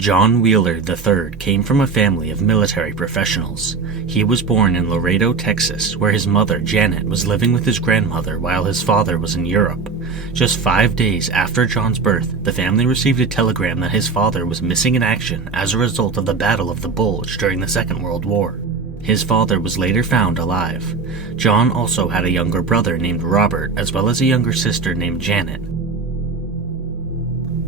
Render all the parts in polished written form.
John Wheeler III came from a family of military professionals. He was born in Laredo, Texas, where his mother, Janet, was living with his grandmother while his father was in Europe. Just 5 days after John's birth, the family received a telegram that his father was missing in action as a result of the Battle of the Bulge during the Second World War. His father was later found alive. John also had a younger brother named Robert, as well as a younger sister named Janet.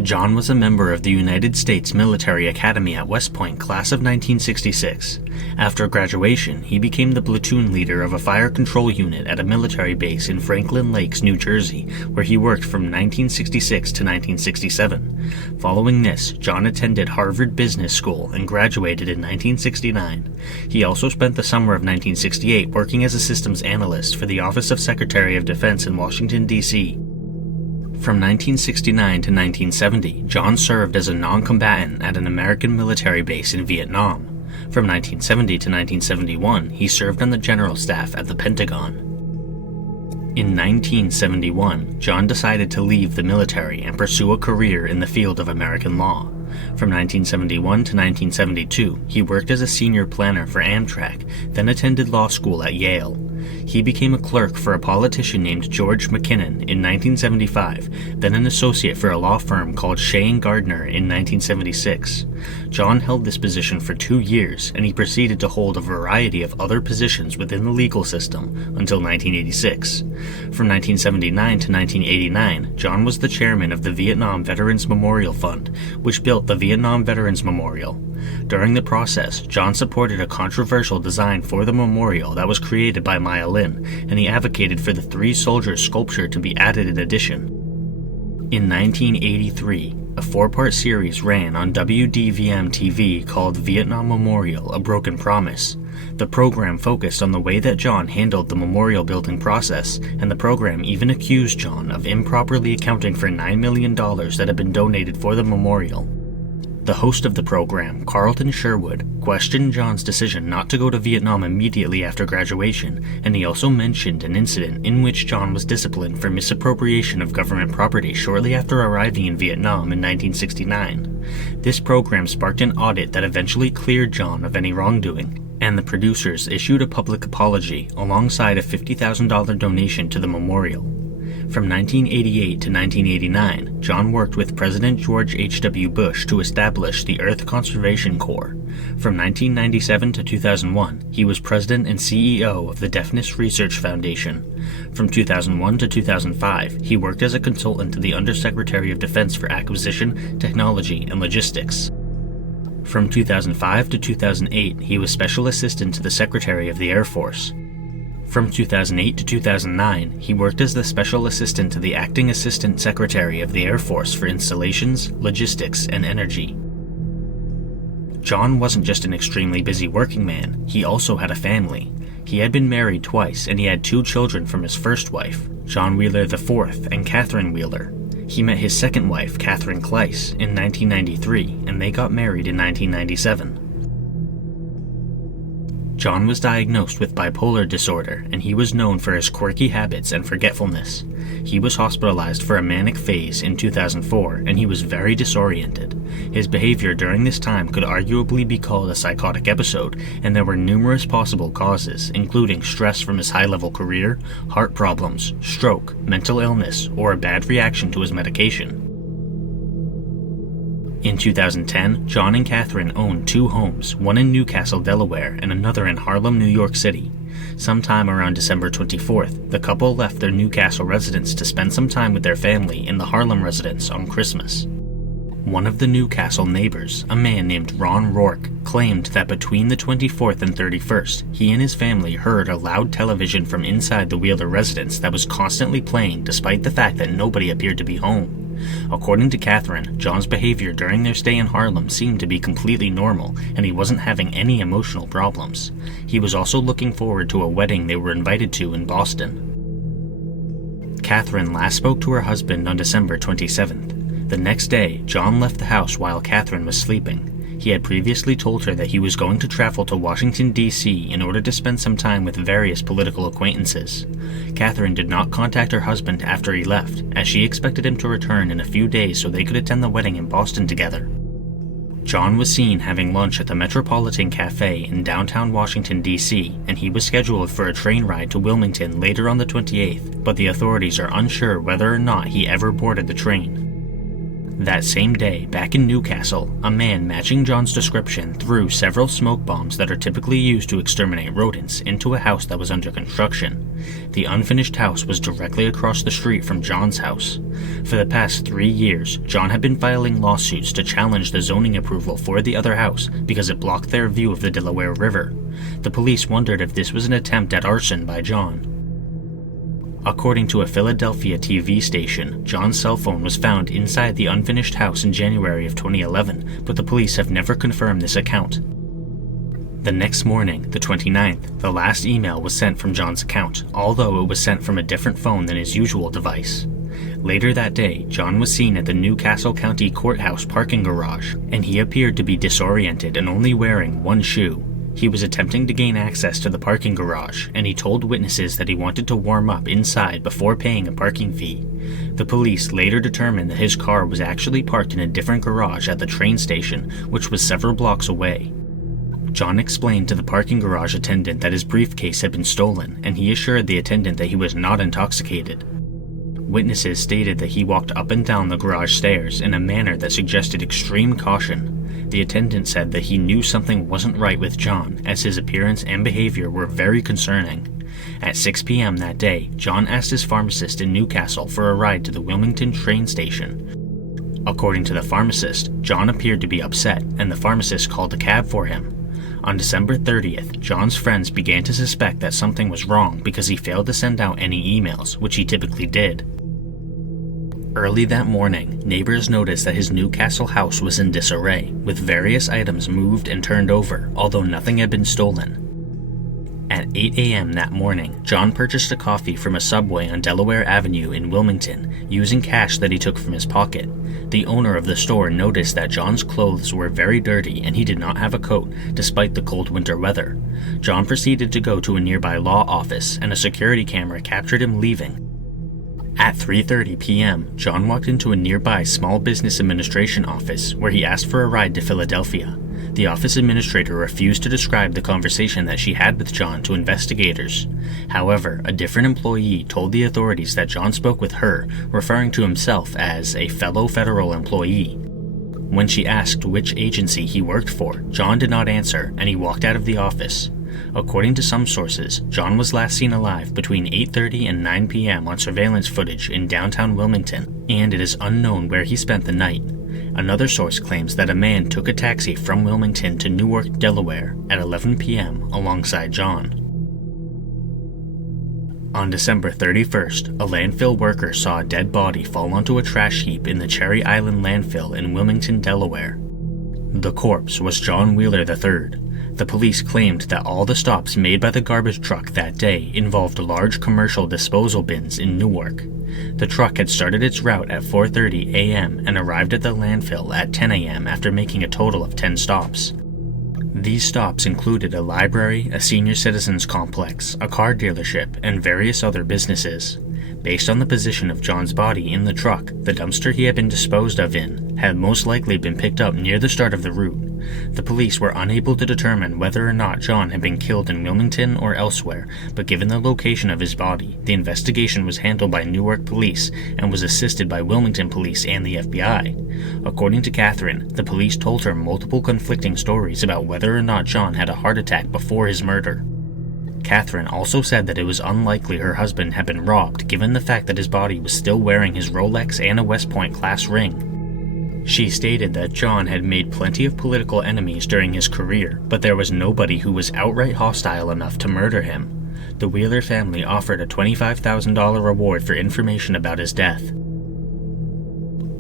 John was a member of the United States Military Academy at West Point, class of 1966. After graduation, he became the platoon leader of a fire control unit at a military base in Franklin Lakes, New Jersey, where he worked from 1966 to 1967. Following this, John attended Harvard Business School and graduated in 1969. He also spent the summer of 1968 working as a systems analyst for the Office of Secretary of Defense in Washington, D.C. From 1969 to 1970, John served as a non-combatant at an American military base in Vietnam. From 1970 to 1971, he served on the general staff at the Pentagon. In 1971, John decided to leave the military and pursue a career in the field of American law. From 1971 to 1972, he worked as a senior planner for Amtrak, then attended law school at Yale. He became a clerk for a politician named George McKinnon in 1975, then an associate for a law firm called Shea & Gardner in 1976. John held this position for 2 years, and he proceeded to hold a variety of other positions within the legal system until 1986. From 1979 to 1989, John was the chairman of the Vietnam Veterans Memorial Fund, which built the Vietnam Veterans Memorial. During the process, John supported a controversial design for the memorial that was created by Maya Lin, and he advocated for the 3 soldiers sculpture to be added in addition. In 1983, a 4-part series ran on WDVM-TV called Vietnam Memorial: A Broken Promise. The program focused on the way that John handled the memorial building process, and the program even accused John of improperly accounting for $9 million that had been donated for the memorial. The host of the program, Carlton Sherwood, questioned John's decision not to go to Vietnam immediately after graduation, and he also mentioned an incident in which John was disciplined for misappropriation of government property shortly after arriving in Vietnam in 1969. This program sparked an audit that eventually cleared John of any wrongdoing, and the producers issued a public apology alongside a $50,000 donation to the memorial. From 1988 to 1989, John worked with President George H.W. Bush to establish the Earth Conservation Corps. From 1997 to 2001, he was president and CEO of the Deafness Research Foundation. From 2001 to 2005, he worked as a consultant to the Undersecretary of Defense for Acquisition, Technology, and Logistics. From 2005 to 2008, he was Special Assistant to the Secretary of the Air Force. From 2008 to 2009, he worked as the Special Assistant to the Acting Assistant Secretary of the Air Force for Installations, Logistics, and Energy. John wasn't just an extremely busy working man, he also had a family. He had been married twice, and he had 2 children from his first wife, John Wheeler IV and Catherine Wheeler. He met his second wife, Catherine Kleiss, in 1993, and they got married in 1997. John was diagnosed with bipolar disorder, and he was known for his quirky habits and forgetfulness. He was hospitalized for a manic phase in 2004, and he was very disoriented. His behavior during this time could arguably be called a psychotic episode, and there were numerous possible causes, including stress from his high-level career, heart problems, stroke, mental illness, or a bad reaction to his medication. In 2010, John and Catherine owned 2 homes, one in Newcastle, Delaware, and another in Harlem, New York City. Sometime around December 24th, the couple left their Newcastle residence to spend some time with their family in the Harlem residence on Christmas. One of the Newcastle neighbors, a man named Ron Rourke, claimed that between the 24th and 31st, he and his family heard a loud television from inside the Wheeler residence that was constantly playing despite the fact that nobody appeared to be home. According to Catherine, John's behavior during their stay in Harlem seemed to be completely normal, and he wasn't having any emotional problems. He was also looking forward to a wedding they were invited to in Boston. Catherine last spoke to her husband on December 27th. The next day, John left the house while Catherine was sleeping. He had previously told her that he was going to travel to Washington, D.C. in order to spend some time with various political acquaintances. Catherine did not contact her husband after he left, as she expected him to return in a few days so they could attend the wedding in Boston together. John was seen having lunch at the Metropolitan Cafe in downtown Washington, D.C., and he was scheduled for a train ride to Wilmington later on the 28th, but the authorities are unsure whether or not he ever boarded the train. That same day, back in Newcastle, a man matching John's description threw several smoke bombs that are typically used to exterminate rodents into a house that was under construction. The unfinished house was directly across the street from John's house. For the past 3 years, John had been filing lawsuits to challenge the zoning approval for the other house because it blocked their view of the Delaware River. The police wondered if this was an attempt at arson by John. According to a Philadelphia TV station, John's cell phone was found inside the unfinished house in January of 2011, but the police have never confirmed this account. The next morning, the 29th, the last email was sent from John's account, although it was sent from a different phone than his usual device. Later that day, John was seen at the Newcastle County Courthouse parking garage, and he appeared to be disoriented and only wearing one shoe. He was attempting to gain access to the parking garage, and he told witnesses that he wanted to warm up inside before paying a parking fee. The police later determined that his car was actually parked in a different garage at the train station, which was several blocks away. John explained to the parking garage attendant that his briefcase had been stolen, and he assured the attendant that he was not intoxicated. Witnesses stated that he walked up and down the garage stairs in a manner that suggested extreme caution. The attendant said that he knew something wasn't right with John, as his appearance and behavior were very concerning. At 6 p.m. that day, John asked his pharmacist in Newcastle for a ride to the Wilmington train station. According to the pharmacist, John appeared to be upset, and the pharmacist called a cab for him. On December 30th, John's friends began to suspect that something was wrong because he failed to send out any emails, which he typically did. Early that morning, neighbors noticed that his Newcastle house was in disarray, with various items moved and turned over, although nothing had been stolen. At 8 a.m. that morning, John purchased a coffee from a Subway on Delaware Avenue in Wilmington, using cash that he took from his pocket. The owner of the store noticed that John's clothes were very dirty and he did not have a coat, despite the cold winter weather. John proceeded to go to a nearby law office, and a security camera captured him leaving. At 3:30 p.m., John walked into a nearby Small Business Administration office where he asked for a ride to Philadelphia. The office administrator refused to describe the conversation that she had with John to investigators. However, a different employee told the authorities that John spoke with her, referring to himself as a fellow federal employee. When she asked which agency he worked for, John did not answer, and he walked out of the office. According to some sources, John was last seen alive between 8:30 and 9 p.m. on surveillance footage in downtown Wilmington, and it is unknown where he spent the night. Another source claims that a man took a taxi from Wilmington to Newark, Delaware at 11 p.m. alongside John. On December 31st, a landfill worker saw a dead body fall onto a trash heap in the Cherry Island landfill in Wilmington, Delaware. The corpse was John Wheeler III. The police claimed that all the stops made by the garbage truck that day involved large commercial disposal bins in Newark. The truck had started its route at 4:30 a.m. and arrived at the landfill at 10 a.m. after making a total of 10 stops. These stops included a library, a senior citizens complex, a car dealership, and various other businesses. Based on the position of John's body in the truck, the dumpster he had been disposed of in had most likely been picked up near the start of the route. The police were unable to determine whether or not John had been killed in Wilmington or elsewhere, but given the location of his body, the investigation was handled by Newark police and was assisted by Wilmington police and the FBI. According to Catherine, the police told her multiple conflicting stories about whether or not John had a heart attack before his murder. Catherine also said that it was unlikely her husband had been robbed given the fact that his body was still wearing his Rolex and a West Point class ring. She stated that John had made plenty of political enemies during his career, but there was nobody who was outright hostile enough to murder him. The Wheeler family offered a $25,000 reward for information about his death.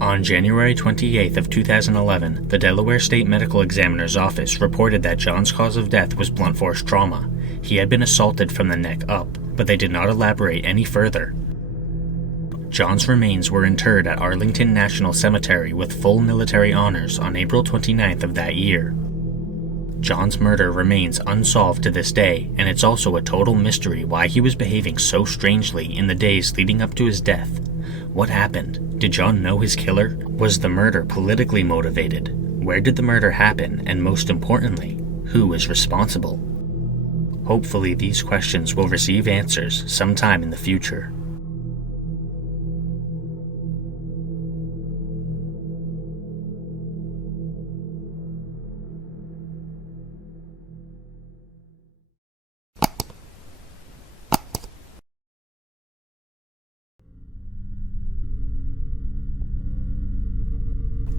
On January 28th of 2011, the Delaware State Medical Examiner's Office reported that John's cause of death was blunt force trauma. He had been assaulted from the neck up, but they did not elaborate any further. John's remains were interred at Arlington National Cemetery with full military honors on April 29th of that year. John's murder remains unsolved to this day, and it's also a total mystery why he was behaving so strangely in the days leading up to his death. What happened? Did John know his killer? Was the murder politically motivated? Where did the murder happen, and most importantly, who is responsible? Hopefully these questions will receive answers sometime in the future.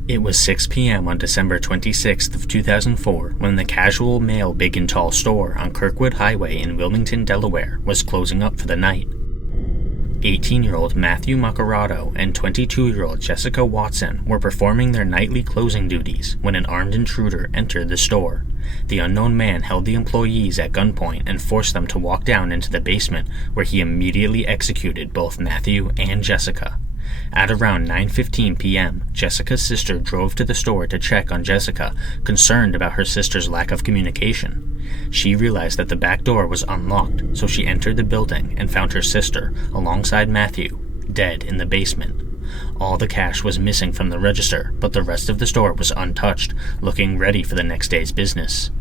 It was 6 p.m. on December 26th of 2004 when the Casual Male Big and Tall store on Kirkwood Highway in Wilmington, Delaware was closing up for the night. 18-year-old Matthew Macarato and 22-year-old Jessica Watson were performing their nightly closing duties when an armed intruder entered the store. The unknown man held the employees at gunpoint and forced them to walk down into the basement, where he immediately executed both Matthew and Jessica. At around 9:15 p.m., Jessica's sister drove to the store to check on Jessica, concerned about her sister's lack of communication. She realized that the back door was unlocked, so she entered the building and found her sister, alongside Matthew, dead in the basement. All the cash was missing from the register, but the rest of the store was untouched, looking ready for the next day's business.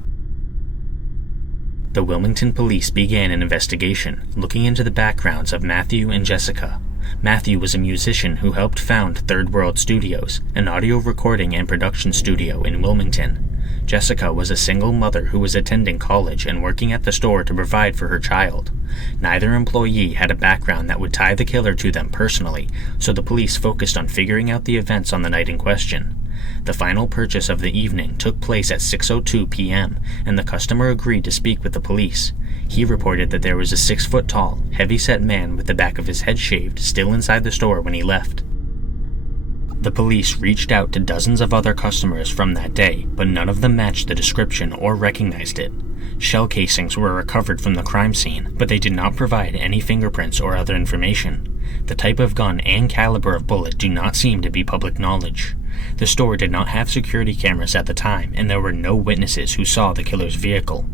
The Wilmington police began an investigation, looking into the backgrounds of Matthew and Jessica. Matthew was a musician who helped found Third World Studios, an audio recording and production studio in Wilmington. Jessica was a single mother who was attending college and working at the store to provide for her child. Neither employee had a background that would tie the killer to them personally, so the police focused on figuring out the events on the night in question. The final purchase of the evening took place at 6:02 p.m., and the customer agreed to speak with the police. He reported that there was a 6-foot-tall, heavy-set man with the back of his head shaved still inside the store when he left. The police reached out to dozens of other customers from that day, but none of them matched the description or recognized it. Shell casings were recovered from the crime scene, but they did not provide any fingerprints or other information. The type of gun and caliber of bullet do not seem to be public knowledge. The store did not have security cameras at the time, and there were no witnesses who saw the killer's vehicle.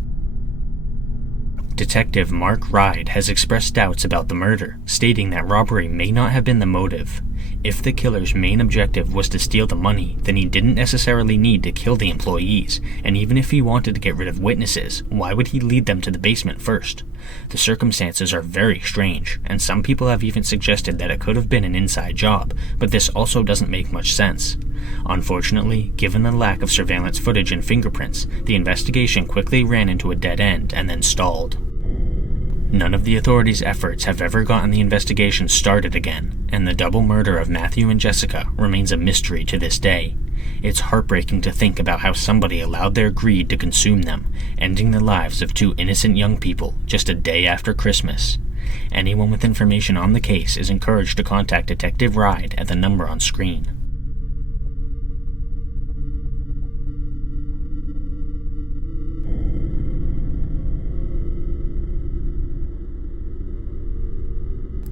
Detective Mark Ride has expressed doubts about the murder, stating that robbery may not have been the motive. If the killer's main objective was to steal the money, then he didn't necessarily need to kill the employees, and even if he wanted to get rid of witnesses, why would he lead them to the basement first? The circumstances are very strange, and some people have even suggested that it could have been an inside job, but this also doesn't make much sense. Unfortunately, given the lack of surveillance footage and fingerprints, the investigation quickly ran into a dead end and then stalled. None of the authorities' efforts have ever gotten the investigation started again, and the double murder of Matthew and Jessica remains a mystery to this day. It's heartbreaking to think about how somebody allowed their greed to consume them, ending the lives of two innocent young people just a day after Christmas. Anyone with information on the case is encouraged to contact Detective Ride at the number on screen.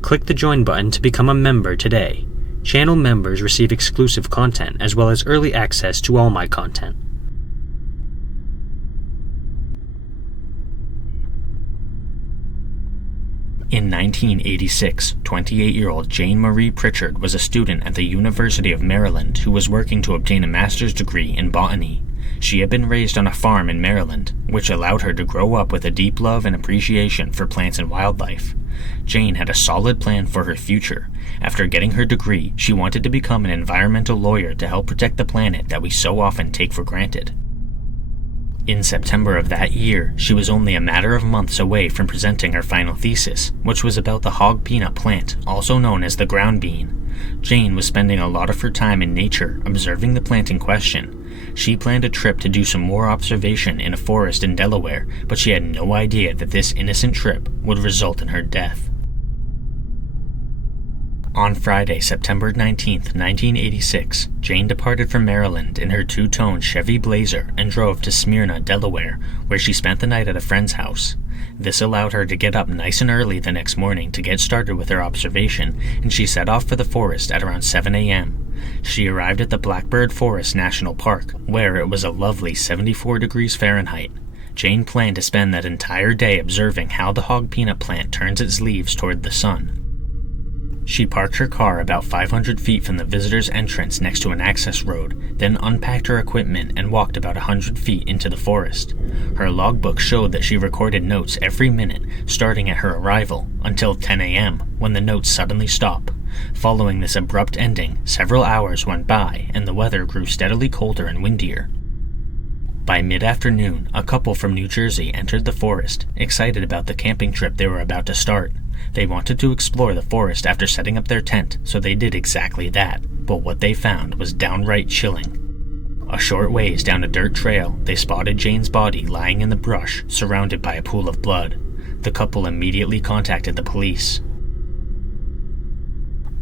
Click the Join button to become a member today. Channel members receive exclusive content as well as early access to all my content. In 1986, 28-year-old Jane Marie Prichard was a student at the University of Maryland who was working to obtain a master's degree in botany. She had been raised on a farm in Maryland, which allowed her to grow up with a deep love and appreciation for plants and wildlife. Jane had a solid plan for her future. After getting her degree, she wanted to become an environmental lawyer to help protect the planet that we so often take for granted. In September of that year, she was only a matter of months away from presenting her final thesis, which was about the hog peanut plant, also known as the ground bean. Jane was spending a lot of her time in nature, observing the plant in question. She planned a trip to do some more observation in a forest in Delaware, but she had no idea that this innocent trip would result in her death. On Friday, September 19, 1986, Jane departed from Maryland in her two-tone Chevy Blazer and drove to Smyrna, Delaware, where she spent the night at a friend's house. This allowed her to get up nice and early the next morning to get started with her observation, and she set off for the forest at around 7 a.m. She arrived at the Blackbird Forest National Park, where it was a lovely 74 degrees Fahrenheit. Jane planned to spend that entire day observing how the hog peanut plant turns its leaves toward the sun. She parked her car about 500 feet from the visitor's entrance next to an access road, then unpacked her equipment and walked about 100 feet into the forest. Her logbook showed that she recorded notes every minute, starting at her arrival, until 10 a.m., when the notes suddenly stop. Following this abrupt ending, several hours went by and the weather grew steadily colder and windier. By mid-afternoon, a couple from New Jersey entered the forest, excited about the camping trip they were about to start. They wanted to explore the forest after setting up their tent, so they did exactly that, but what they found was downright chilling. A short ways down a dirt trail, they spotted Jane's body lying in the brush, surrounded by a pool of blood. The couple immediately contacted the police.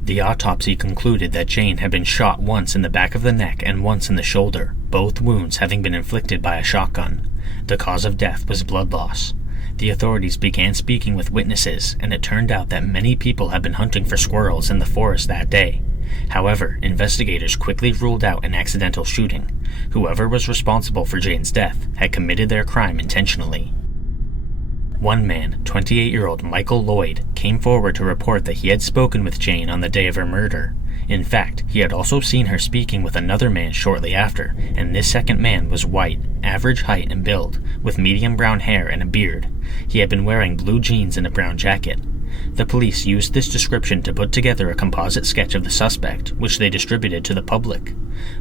The autopsy concluded that Jane had been shot once in the back of the neck and once in the shoulder, both wounds having been inflicted by a shotgun. The cause of death was blood loss. The authorities began speaking with witnesses, and it turned out that many people had been hunting for squirrels in the forest that day. However, investigators quickly ruled out an accidental shooting. Whoever was responsible for Jane's death had committed their crime intentionally. One man, 28-year-old Michael Lloyd, came forward to report that he had spoken with Jane on the day of her murder. In fact, he had also seen her speaking with another man shortly after, and this second man was white, average height and build, with medium brown hair and a beard. He had been wearing blue jeans and a brown jacket. The police used this description to put together a composite sketch of the suspect, which they distributed to the public.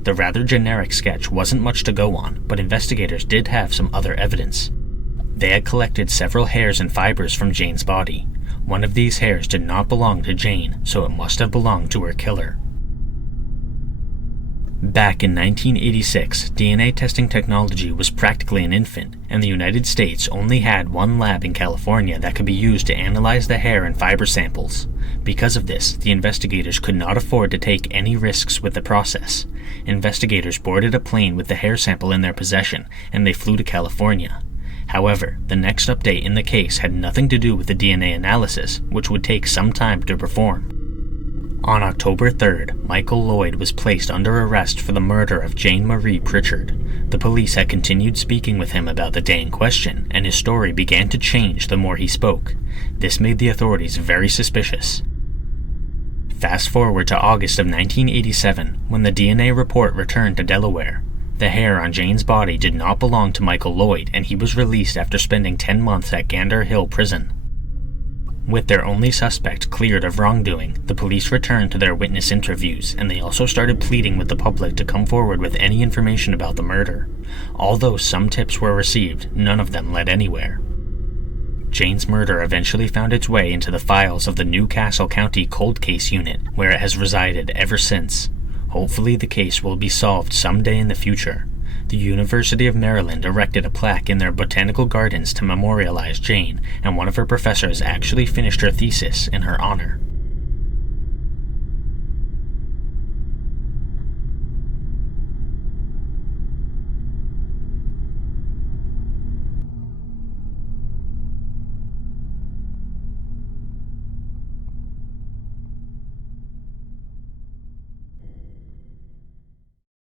The rather generic sketch wasn't much to go on, but investigators did have some other evidence. They had collected several hairs and fibers from Jane's body. One of these hairs did not belong to Jane, so it must have belonged to her killer. Back in 1986, DNA testing technology was practically an infant, and the United States only had one lab in California that could be used to analyze the hair and fiber samples. Because of this, the investigators could not afford to take any risks with the process. Investigators boarded a plane with the hair sample in their possession, and they flew to California. However, the next update in the case had nothing to do with the DNA analysis, which would take some time to perform. On October 3rd, Michael Lloyd was placed under arrest for the murder of Jane Marie Prichard. The police had continued speaking with him about the day in question, and his story began to change the more he spoke. This made the authorities very suspicious. Fast forward to August of 1987, when the DNA report returned to Delaware. The hair on Jane's body did not belong to Michael Lloyd, and he was released after spending 10 months at Gander Hill Prison. With their only suspect cleared of wrongdoing, the police returned to their witness interviews, and they also started pleading with the public to come forward with any information about the murder. Although some tips were received, none of them led anywhere. Jane's murder eventually found its way into the files of the New Castle County Cold Case Unit, where it has resided ever since. Hopefully the case will be solved someday in the future. The University of Maryland erected a plaque in their botanical gardens to memorialize Jane, and one of her professors actually finished her thesis in her honor.